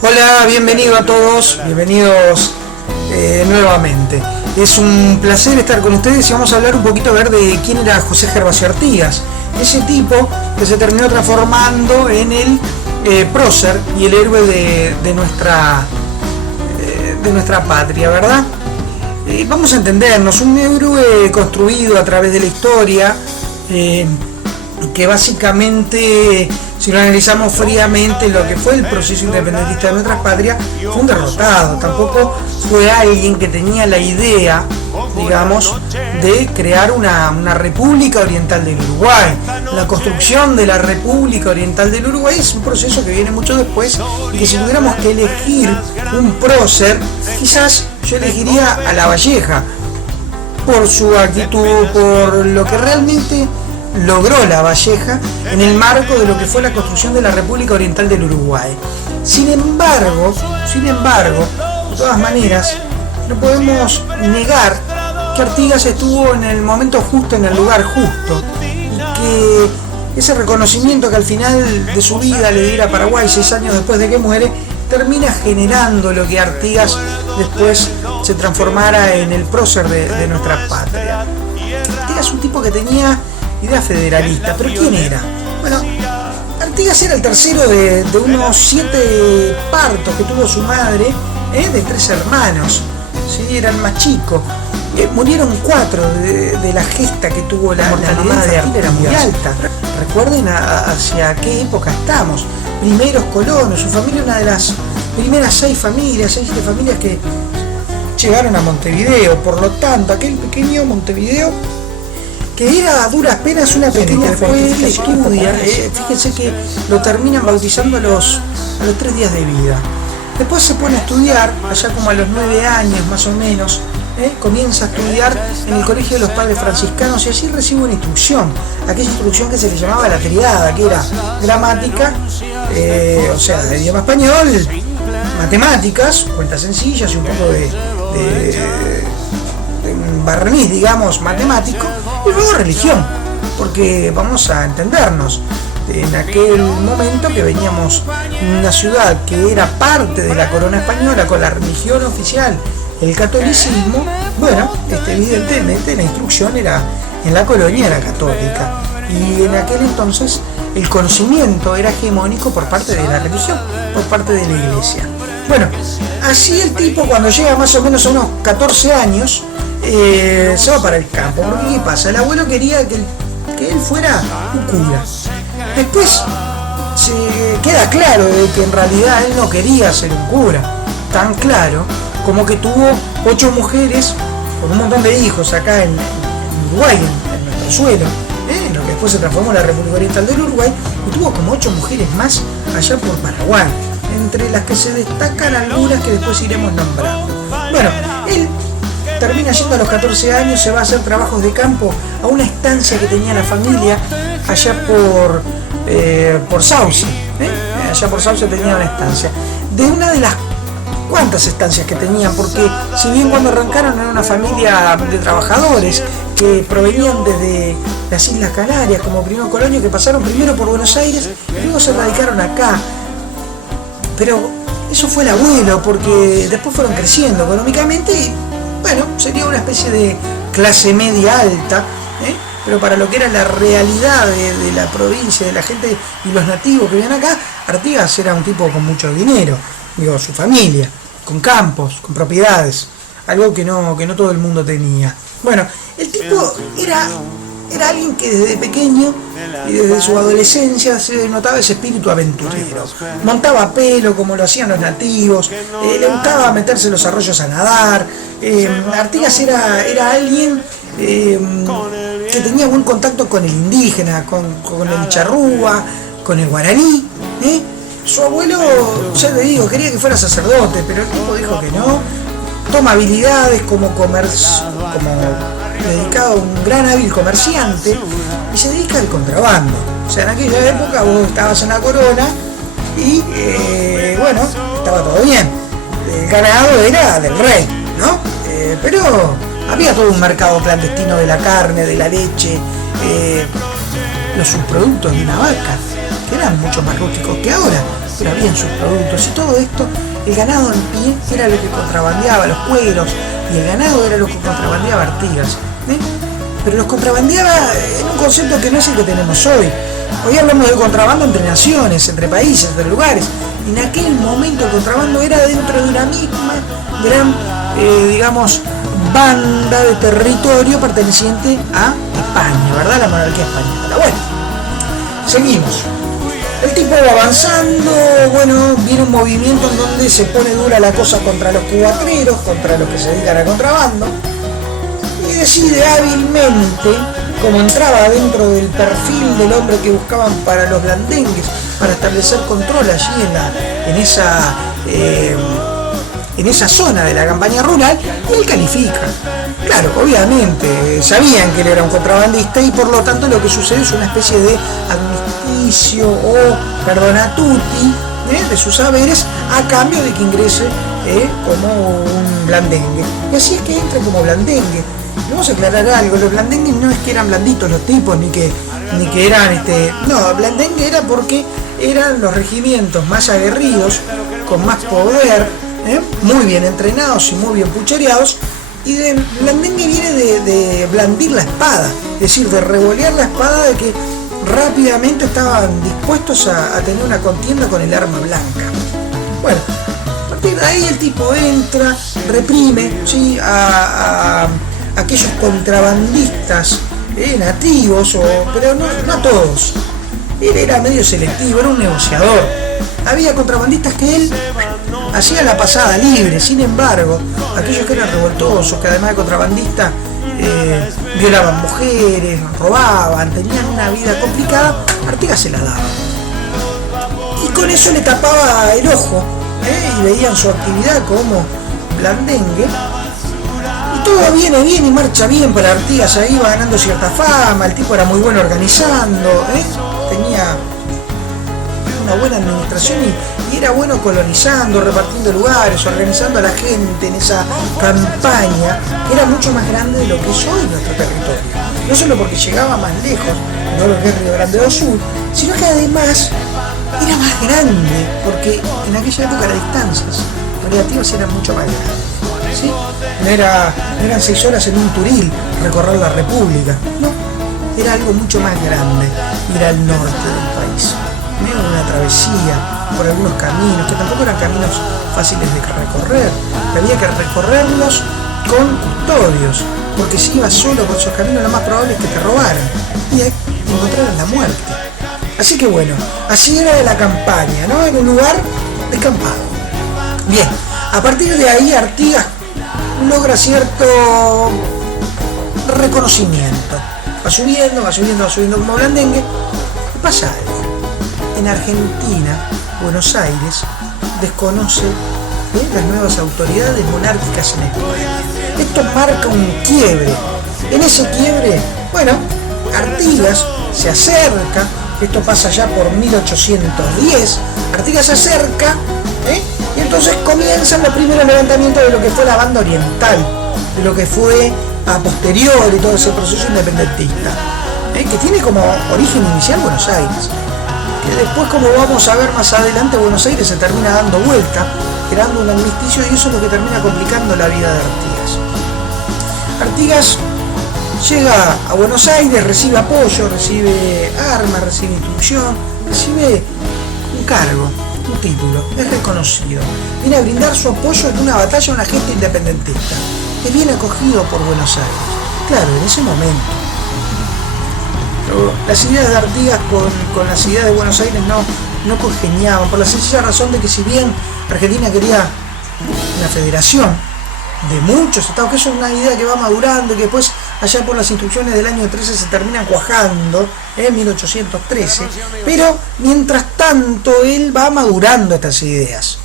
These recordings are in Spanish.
Hola, bienvenido a todos, bienvenidos nuevamente. Es un placer estar con ustedes y vamos a hablar un poquito a ver de quién era José Gervasio Artigas, ese tipo que se terminó transformando en el prócer y el héroe de nuestra patria, ¿verdad? Vamos a entendernos, un héroe construido a través de la historia, que básicamente, si lo analizamos fríamente, lo que fue el proceso independentista de nuestra patria fue un derrotado. Tampoco fue alguien que tenía la idea, digamos, de crear una República Oriental del Uruguay. La construcción de la República Oriental del Uruguay es un proceso que viene mucho después, y que si tuviéramos que elegir un prócer, quizás yo elegiría a Lavalleja, por su actitud, por lo que realmente logró Lavalleja en el marco de lo que fue la construcción de la República Oriental del Uruguay. Sin embargo, de todas maneras, no podemos negar que Artigas estuvo en el momento justo, en el lugar justo, y que ese reconocimiento que al final de su vida le diera a Paraguay 6 años después de que muere, termina generando lo que Artigas después se transformara en el prócer de nuestra patria. Artigas es un tipo que tenía idea federalista, pero ¿quién era? Bueno, Artigas era el tercero de unos 7 partos que tuvo su madre, de 3 hermanos, ¿sí? Era el más chico. Murieron 4 de la gesta que tuvo la mortalidad de Artigas, era muy alta. Recuerden hacia qué época estamos. Primeros colonos, su familia, una de las primeras 6 familias que llegaron a Montevideo. Por lo tanto, aquel pequeño Montevideo, que era a duras penas una pequeña fortificación, fíjense que lo terminan bautizando a los 3 días de vida. Después se pone a estudiar, allá como a los 9 años más o menos, comienza a estudiar en el Colegio de los Padres Franciscanos, y allí recibe una instrucción, aquella instrucción que se le llamaba la triada, que era gramática, o sea, de idioma español, matemáticas, cuentas sencillas y un poco de barniz, digamos, matemático, y luego religión, porque vamos a entendernos, en aquel momento que veníamos en una ciudad que era parte de la corona española con la religión oficial, el catolicismo, bueno, evidentemente la instrucción era en la colonia era católica, y en aquel entonces el conocimiento era hegemónico por parte de la religión, por parte de la iglesia. Bueno, así el tipo, cuando llega más o menos a unos 14 años, se va para el campo. Porque ¿qué pasa? El abuelo quería que él fuera un cura. Después se queda claro de que en realidad él no quería ser un cura. Tan claro como que tuvo 8 mujeres con un montón de hijos acá en Uruguay, en nuestro suelo, en lo que después se transformó en la República Oriental del Uruguay, y tuvo como 8 mujeres más allá por Paraguay, entre las que se destacan algunas que después iremos nombrando. Bueno, él termina yendo a los 14 años, se va a hacer trabajos de campo a una estancia que tenía la familia allá por Sauce. Allá por Sauce tenía una estancia. De una de las cuantas estancias que tenían, porque si bien cuando arrancaron era una familia de trabajadores que provenían desde las Islas Canarias como primer colonia, que pasaron primero por Buenos Aires y luego se radicaron acá. Pero eso fue el abuelo, porque después fueron creciendo económicamente y bueno, sería una especie de clase media alta, pero para lo que era la realidad de la provincia, de la gente y los nativos que vivían acá, Artigas era un tipo con mucho dinero, digo, su familia, con campos, con propiedades, algo que no todo el mundo tenía. Bueno, el tipo era alguien que desde pequeño y desde su adolescencia se notaba ese espíritu aventurero. Montaba a pelo como lo hacían los nativos, le gustaba meterse en los arroyos a nadar. Artigas era alguien que tenía buen contacto con el indígena, con el charrúa, con el guaraní. Su abuelo, ya te digo, quería que fuera sacerdote, pero el tipo dijo que no. Toma habilidades como dedicado a un gran hábil comerciante, y se dedica al contrabando. O sea, en aquella época vos estabas en la corona y bueno, estaba todo bien. El ganado era del rey, ¿no? Pero había todo un mercado clandestino de la carne, de la leche, los subproductos de una vaca, que eran mucho más rústicos que ahora. pero habían sus productos. Y todo esto, el ganado en pie era lo que contrabandeaba, los cueros, y el ganado era lo que contrabandeaba Artigas. Pero los contrabandeaba en un concepto que no es el que tenemos hoy. Hoy hablamos de contrabando entre naciones, entre países, entre lugares. En aquel momento el contrabando era dentro de una misma gran, digamos, banda de territorio perteneciente a España, ¿verdad? La monarquía española. Bueno, seguimos. El tipo va avanzando, bueno, viene un movimiento en donde se pone dura la cosa contra los cubatreros, contra los que se dedican a contrabando, y decide hábilmente, como entraba dentro del perfil del hombre que buscaban para los blandengues, para establecer control allí en esa zona de la campaña rural, y él califica. Claro, obviamente, sabían que él era un contrabandista y por lo tanto lo que sucede es una especie de amnisticio o perdona tutti de sus saberes a cambio de que ingrese como un blandengue. Y así es que entra como blandengue. Vamos a aclarar algo, los blandengues no es que eran blanditos los tipos, ni que eran no, blandengue era porque eran los regimientos más aguerridos, con más poder, muy bien entrenados y muy bien puchereados. Y de blandengue viene de blandir la espada, es decir, de revolear la espada, de que rápidamente estaban dispuestos a tener una contienda con el arma blanca. Bueno, a partir de ahí el tipo entra, reprime, ¿sí?, a aquellos contrabandistas nativos, pero no a todos. Él era medio selectivo, era un negociador. Había contrabandistas que él hacía la pasada libre. Sin embargo, aquellos que eran revoltosos, que además de contrabandistas violaban mujeres, robaban, tenían una vida complicada, Artigas se la daba. Y con eso le tapaba el ojo, y veían su actividad como blandengue. Y todo viene bien y marcha bien para Artigas, ahí va ganando cierta fama, el tipo era muy bueno organizando, tenía una buena administración y era bueno colonizando, repartiendo lugares, organizando a la gente en esa campaña que era mucho más grande de lo que es hoy nuestro territorio. No solo porque llegaba más lejos, no lo que es Río Grande do Sul, sino que además era más grande, porque en aquella época las distancias relativas eran mucho más grandes, ¿sí? No eran 6 horas en un turil recorrer la República, no, era algo mucho más grande, ir al norte del país. Una travesía por algunos caminos que tampoco eran caminos fáciles de recorrer, que había que recorrerlos con custodios, porque si ibas solo por esos caminos lo más probable es que te robaran y encontraran la muerte. Así que bueno, así era la campaña, ¿no? En un lugar descampado. Bien, a partir de ahí Artigas logra cierto reconocimiento, va subiendo como blandengue. ¿Qué pasa algo? En Argentina, Buenos Aires desconoce las nuevas autoridades monárquicas en España. Esto marca un quiebre. En ese quiebre, bueno, Artigas se acerca, esto pasa ya por 1810, Artigas se acerca, y entonces comienzan los primeros levantamientos de lo que fue la banda oriental, de lo que fue a posteriori todo ese proceso independentista, que tiene como origen inicial Buenos Aires. Que después, como vamos a ver más adelante, Buenos Aires se termina dando vuelta, creando un armisticio, y eso es lo que termina complicando la vida de Artigas. Artigas llega a Buenos Aires, recibe apoyo, recibe armas, recibe instrucción, recibe un cargo, un título, es reconocido. Viene a brindar su apoyo en una batalla a una gente independentista. Es bien acogido por Buenos Aires. Claro, en ese momento. Las ideas de Artigas con las ideas de Buenos Aires no congeniaban, por la sencilla razón de que si bien Argentina quería una federación de muchos estados, que eso es una idea que va madurando y que después allá por las instrucciones del año 13 se terminan cuajando, en 1813, pero mientras tanto él va madurando estas ideas.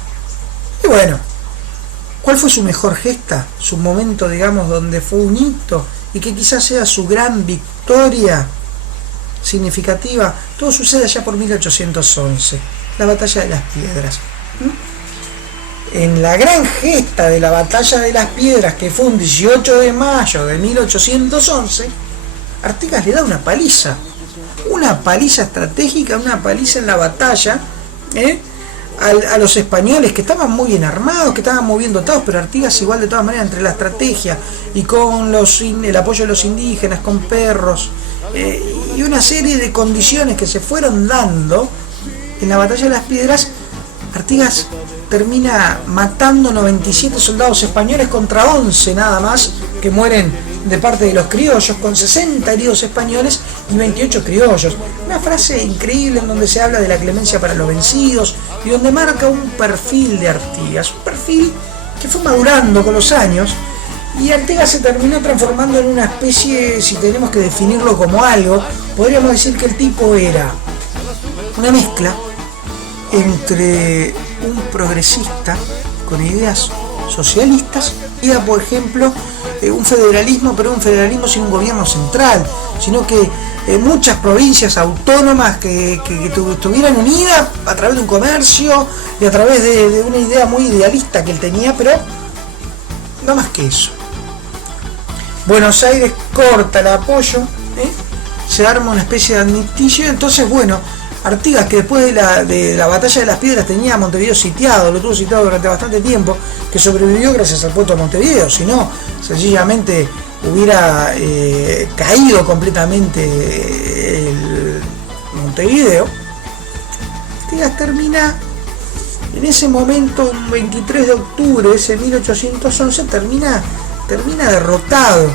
Y bueno, ¿cuál fue su mejor gesta? Su momento, digamos, donde fue un hito y que quizás sea su gran victoria significativa. Todo sucede allá por 1811, la batalla de las Piedras. En la gran gesta de la batalla de las Piedras, que fue un 18 de mayo de 1811, Artigas le da una paliza estratégica, una paliza en la batalla, a los españoles, que estaban muy bien armados, que estaban muy bien dotados, pero Artigas igual de todas maneras, entre la estrategia y con el apoyo de los indígenas, con perros, y una serie de condiciones que se fueron dando en la batalla de las Piedras, Artigas termina matando 97 soldados españoles contra 11 nada más que mueren de parte de los criollos, con 60 heridos españoles y 28 criollos. Una frase increíble en donde se habla de la clemencia para los vencidos y donde marca un perfil de Artigas, un perfil que fue madurando con los años, y Artigas se terminó transformando en una especie, si tenemos que definirlo como algo, podríamos decir que el tipo era una mezcla entre un progresista con ideas socialistas y, por ejemplo, un federalismo, pero un federalismo sin un gobierno central, sino que muchas provincias autónomas que estuvieran unidas a través de un comercio y a través de una idea muy idealista que él tenía, pero no más que eso. Buenos Aires corta el apoyo, se arma una especie de armisticio. Entonces, bueno, Artigas, que después de la batalla de las Piedras tenía a Montevideo sitiado, lo tuvo sitiado durante bastante tiempo, que sobrevivió gracias al puerto de Montevideo, si no, sencillamente hubiera caído completamente el Montevideo. Artigas termina en ese momento, un 23 de octubre de ese 1811, termina derrotado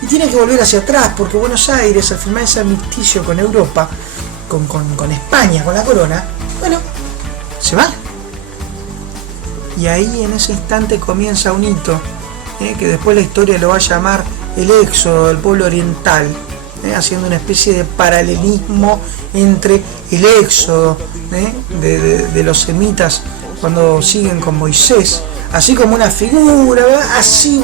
y tiene que volver hacia atrás, porque Buenos Aires, al firmar ese armisticio con Europa, con España, con la corona, bueno, se va. Y ahí en ese instante comienza un hito, que después la historia lo va a llamar el éxodo del pueblo oriental, haciendo una especie de paralelismo entre el éxodo de los semitas cuando siguen con Moisés, así como una figura, ¿verdad? Así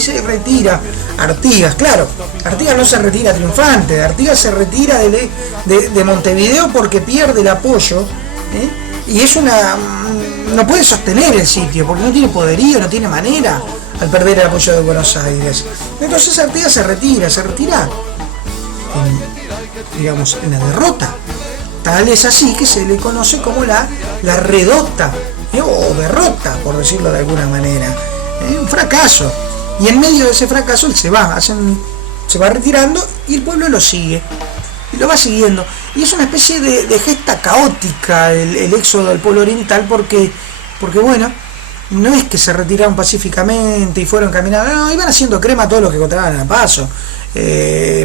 se retira Artigas. Claro, Artigas no se retira triunfante, Artigas se retira de Montevideo porque pierde el apoyo, y es no puede sostener el sitio, porque no tiene poderío, no tiene manera al perder el apoyo de Buenos Aires. Entonces Artigas se retira en la derrota. Tal es así que se le conoce como la redota, o derrota, por decirlo de alguna manera, un fracaso. Y en medio de ese fracaso él se va retirando y el pueblo lo sigue y lo va siguiendo, y es una especie de gesta caótica el éxodo del pueblo oriental, porque bueno, no es que se retiraron pacíficamente y fueron caminando, no, iban haciendo crema todo lo que encontraban a paso,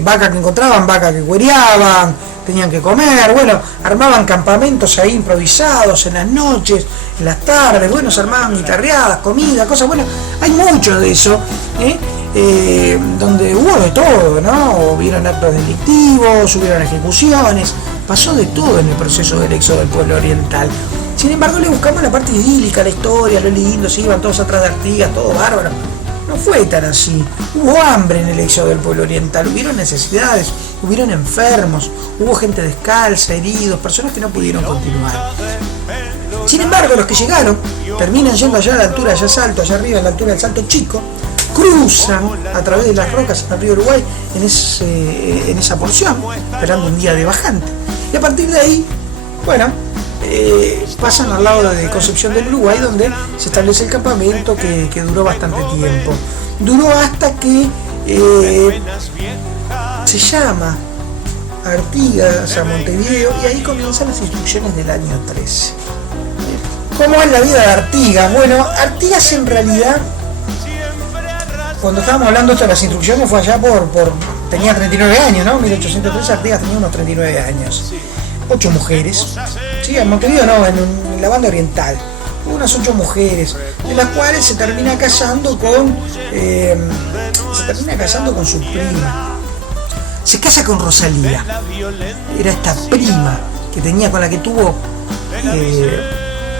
vaca que encontraban, vaca que cuereaban, tenían que comer, bueno, armaban campamentos ahí improvisados en las noches, en las tardes, bueno, se armaban guitarreadas, comida, cosas, bueno, hay mucho de eso, donde hubo de todo, ¿no? Hubieron actos delictivos, hubieron ejecuciones, pasó de todo en el proceso del éxodo del pueblo oriental. Sin embargo, le buscamos la parte idílica, la historia, lo lindo, se iban todos atrás de Artigas, todo bárbaro. No fue tan así. Hubo hambre en el éxodo del pueblo oriental, hubieron necesidades, hubieron enfermos, hubo gente descalza, heridos, personas que no pudieron continuar. Sin embargo, los que llegaron terminan yendo allá a la altura, allá Salto, allá arriba, a la altura del Salto Chico, cruzan a través de las rocas al río Uruguay en esa porción, esperando un día de bajante. Y a partir de ahí, bueno, pasan al lado de Concepción del Uruguay, donde se establece el campamento que duró bastante tiempo. Duró hasta que se llama Artigas a Montevideo, y ahí comienzan las instrucciones del año 13. ¿Cómo es la vida de Artigas? Bueno, Artigas en realidad, cuando estábamos hablando de las instrucciones, fue allá tenía 39 años, ¿no? 1803, Artigas tenía unos 39 años. 8 mujeres, sí, en Montevideo no, en la banda oriental, unas 8 mujeres, de las cuales se termina casando con su prima. Se casa con Rosalía, era esta prima que tenía, con la que tuvo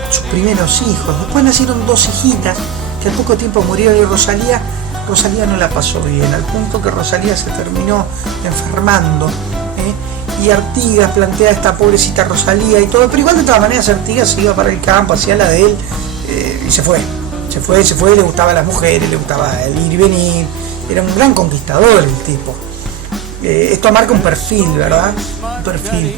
sus primeros hijos. Después nacieron 2 hijitas que al poco tiempo murieron, y Rosalía no la pasó bien, al punto que Rosalía se terminó enfermando, y Artigas plantea a esta pobrecita Rosalía y todo, pero igual de todas maneras Artigas se iba para el campo, hacía la de él, y se fue, le gustaban las mujeres, le gustaba el ir y venir, era un gran conquistador el tipo. Esto marca un perfil, ¿verdad? Un perfil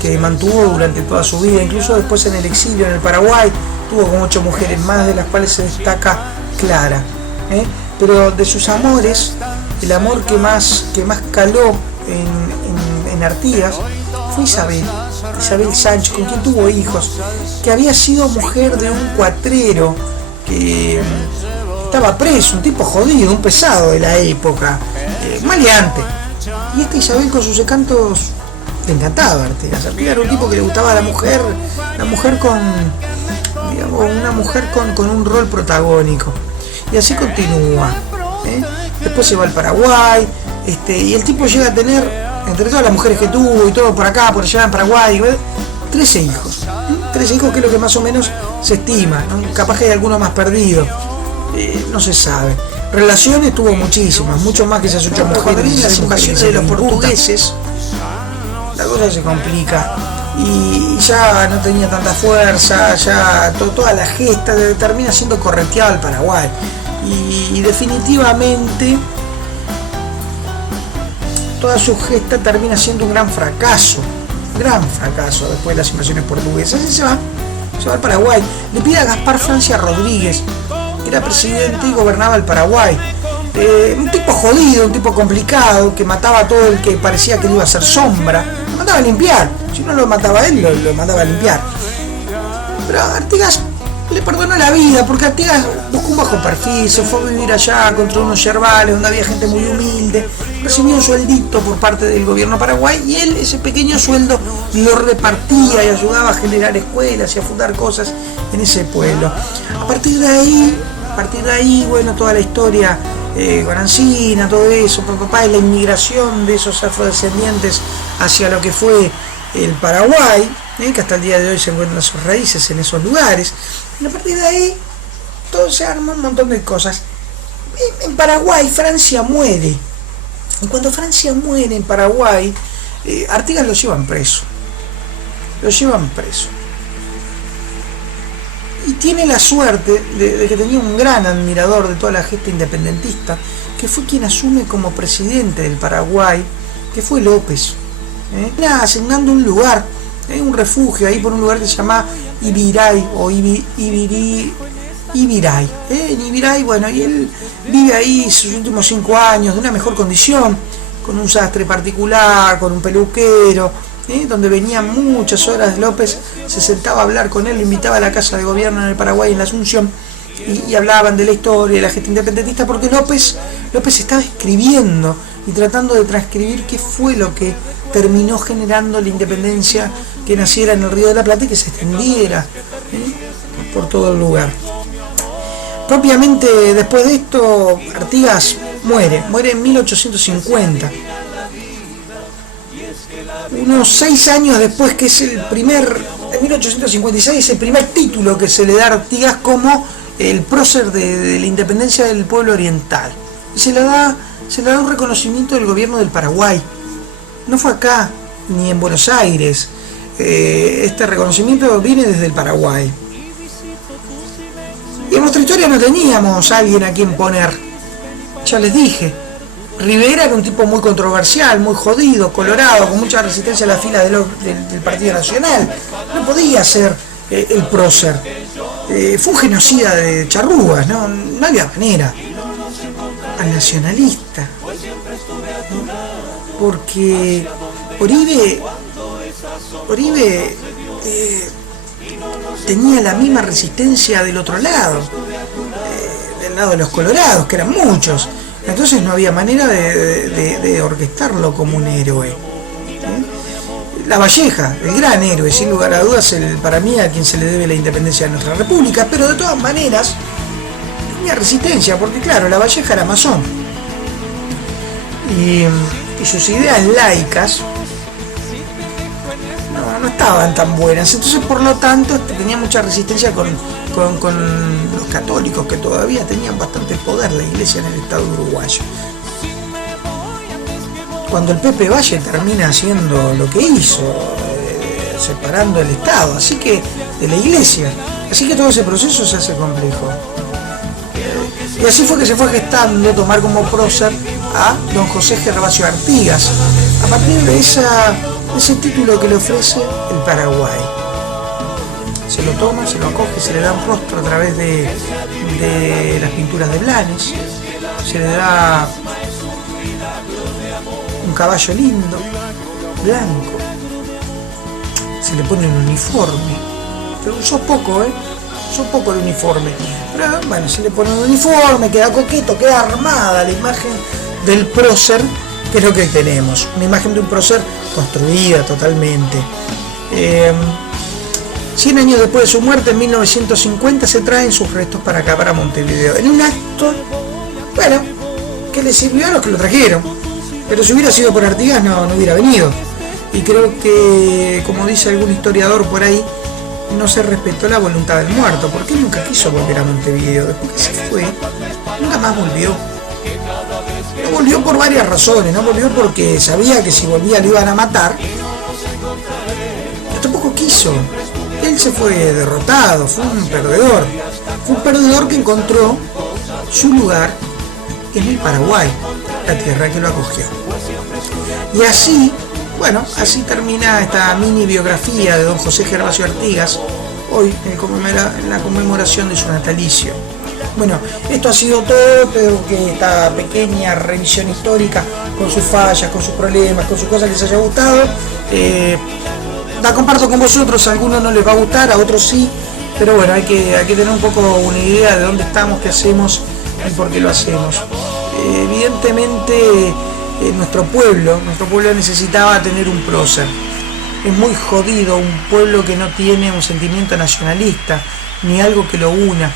que mantuvo durante toda su vida, incluso después en el exilio en el Paraguay, tuvo como 8 mujeres más, de las cuales se destaca Clara. Pero de sus amores, el amor que más caló en Artigas fue Isabel Sánchez, con quien tuvo hijos, que había sido mujer de un cuatrero que estaba preso, un tipo jodido, un pesado de la época, maleante. Y esta Isabel, con sus encantos, le encantaba Artigas. Artigas era un tipo que le gustaba a la mujer con, digamos, una mujer con un rol protagónico. Y así continúa. Después se va al Paraguay, y el tipo llega a tener, entre todas las mujeres que tuvo y todo por acá, por allá en Paraguay, 13 hijos. 13 hijos, que es lo que más o menos se estima, ¿no? Capaz que hay alguno más perdido, no se sabe. Relaciones tuvo muchísimas, mucho más que esas 8 mujeres. Cuando vienen las invasiones de los portugueses, la cosa se complica y ya no tenía tanta fuerza, ya toda la gesta termina siendo correteada al Paraguay y definitivamente toda su gesta termina siendo un gran fracaso después de las invasiones portuguesas. Y se va al Paraguay, le pide a Gaspar Francia Rodríguez, que era presidente y gobernaba el Paraguay, un tipo jodido, un tipo complicado, que mataba a todo el que parecía que le iba a hacer sombra, lo mandaba a limpiar, si no lo mataba él, lo mandaba a limpiar. Pero Artigas le perdonó la vida, porque Artigas buscó un bajo perfil, se fue a vivir allá contra unos yerbales donde había gente muy humilde, recibió un sueldito por parte del gobierno paraguay y él ese pequeño sueldo lo repartía y ayudaba a generar escuelas y a fundar cosas en ese pueblo. A partir de ahí, bueno, toda la historia con Ancina, todo eso, es la inmigración de esos afrodescendientes hacia lo que fue el Paraguay, que hasta el día de hoy se encuentran sus raíces en esos lugares. Y a partir de ahí todo se arma un montón de cosas. En Paraguay Francia muere, y cuando Francia muere en Paraguay, Artigas lo llevan preso, y tiene la suerte de que tenía un gran admirador de toda la gesta independentista, que fue quien asume como presidente del Paraguay, que fue López, asignando un lugar, un refugio ahí por un lugar que se llama Ibiray o Ibiray. En Ibiray, bueno, y él vive ahí sus últimos 5 años de una mejor condición, con un sastre particular, con un peluquero, donde venían muchas horas. López se sentaba a hablar con él, lo invitaba a la casa de gobierno en el Paraguay, en la Asunción, y hablaban de la historia, de la gesta independentista, porque López estaba escribiendo y tratando de transcribir qué fue lo que terminó generando la independencia, que naciera en el Río de la Plata y que se extendiera por todo el lugar. Propiamente después de esto, Artigas muere en 1850. Unos 6 años después, que es en 1856, es el primer título que se le da a Artigas como el prócer de la independencia del pueblo oriental. Y se le da un reconocimiento del gobierno del Paraguay. No fue acá, ni en Buenos Aires. Este reconocimiento viene desde el Paraguay. Y en nuestra historia no teníamos a alguien a quien poner. Ya les dije, Rivera era un tipo muy controversial, muy jodido, colorado, con mucha resistencia a la fila del Partido Nacional. No podía ser el prócer. Fue un genocida de charrúas, no había manera. Al nacionalista. Porque Oribe tenía la misma resistencia del otro lado, del lado de los colorados, que eran muchos. Entonces no había manera de orquestarlo como un héroe. La Valleja, el gran héroe, sin lugar a dudas, para mí a quien se le debe la independencia de nuestra república, pero de todas maneras tenía resistencia, porque claro, La Valleja era masón. Y sus ideas laicas no estaban tan buenas, entonces por lo tanto tenía mucha resistencia con los católicos, que todavía tenían bastante poder la iglesia en el estado uruguayo. Cuando el Pepe Valle termina haciendo lo que hizo, separando el estado de la iglesia, así que todo ese proceso se hace complejo. Y así fue que se fue gestando tomar como prócer a don José Gervasio Artigas, a partir de ese título que le ofrece el Paraguay. Se lo toma, se lo acoge, se le da un rostro a través de las pinturas de Blanes, se le da un caballo lindo, blanco, se le pone un uniforme, pero usó poco, usó poco el uniforme, pero bueno, se le pone un uniforme, queda coqueto, queda armada la imagen del prócer, que es lo que tenemos, una imagen de un prócer construida totalmente. 100 años después de su muerte, en 1950, se traen sus restos para acá, para Montevideo, en un acto, bueno, que le sirvió a los que lo trajeron, pero si hubiera sido por Artigas no hubiera venido. Y creo que, como dice algún historiador por ahí, no se respetó la voluntad del muerto, porque él nunca quiso volver a Montevideo. Después que se fue, nunca más volvió. No volvió por varias razones, no volvió porque sabía que si volvía lo iban a matar, pero tampoco quiso. Él se fue derrotado, fue un perdedor que encontró su lugar en el Paraguay, la tierra que lo acogió. Y así, bueno, así termina esta mini biografía de don José Gervasio Artigas, hoy en la conmemoración de su natalicio. Bueno, esto ha sido todo, espero que esta pequeña revisión histórica, con sus fallas, con sus problemas, con sus cosas les haya gustado. La comparto con vosotros, a algunos no les va a gustar, a otros sí, pero bueno, hay que tener un poco una idea de dónde estamos, qué hacemos y por qué lo hacemos. Evidentemente nuestro pueblo necesitaba tener un prócer. Es muy jodido un pueblo que no tiene un sentimiento nacionalista, ni algo que lo una,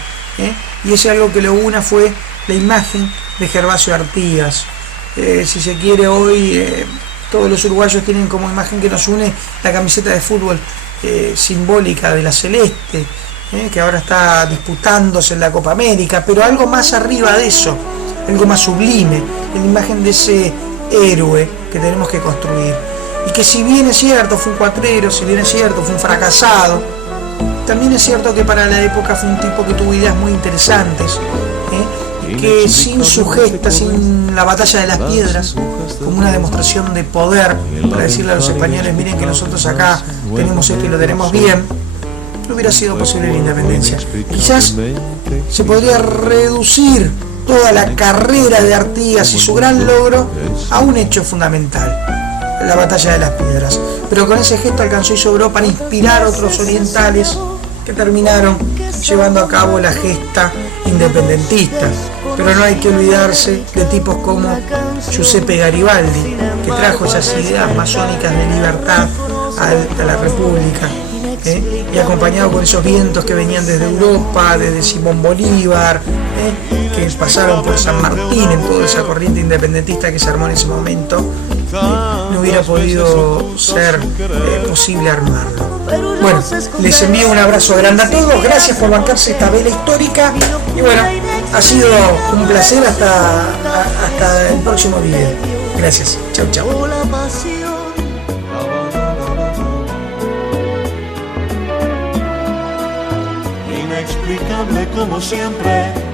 y ese algo que lo una fue la imagen de Gervasio Artigas. Si se quiere hoy, todos los uruguayos tienen como imagen que nos une la camiseta de fútbol simbólica de la Celeste, que ahora está disputándose en la Copa América, pero algo más arriba de eso, algo más sublime, la imagen de ese héroe que tenemos que construir. Y que si bien es cierto fue un cuatrero, si bien es cierto fue un fracasado, también es cierto que para la época fue un tipo que tuvo ideas muy interesantes, que sin su gesta, sin la batalla de las piedras, como una demostración de poder, para decirle a los españoles, miren que nosotros acá tenemos esto y lo tenemos bien, no hubiera sido posible la independencia. Quizás se podría reducir toda la carrera de Artigas y su gran logro a un hecho fundamental, la batalla de las piedras, pero con ese gesto alcanzó y sobró para inspirar a otros orientales que terminaron llevando a cabo la gesta independentista. Pero no hay que olvidarse de tipos como Giuseppe Garibaldi, que trajo esas ideas masónicas de libertad a la República, y acompañado con esos vientos que venían desde Europa, desde Simón Bolívar, que pasaron por San Martín, en toda esa corriente independentista que se armó en ese momento, no hubiera podido ser posible armarlo. Bueno, les envío un abrazo grande a todos, gracias por bancarse esta vela histórica, y bueno, ha sido un placer hasta el próximo video. Gracias, chau chau. Inexplicable como siempre.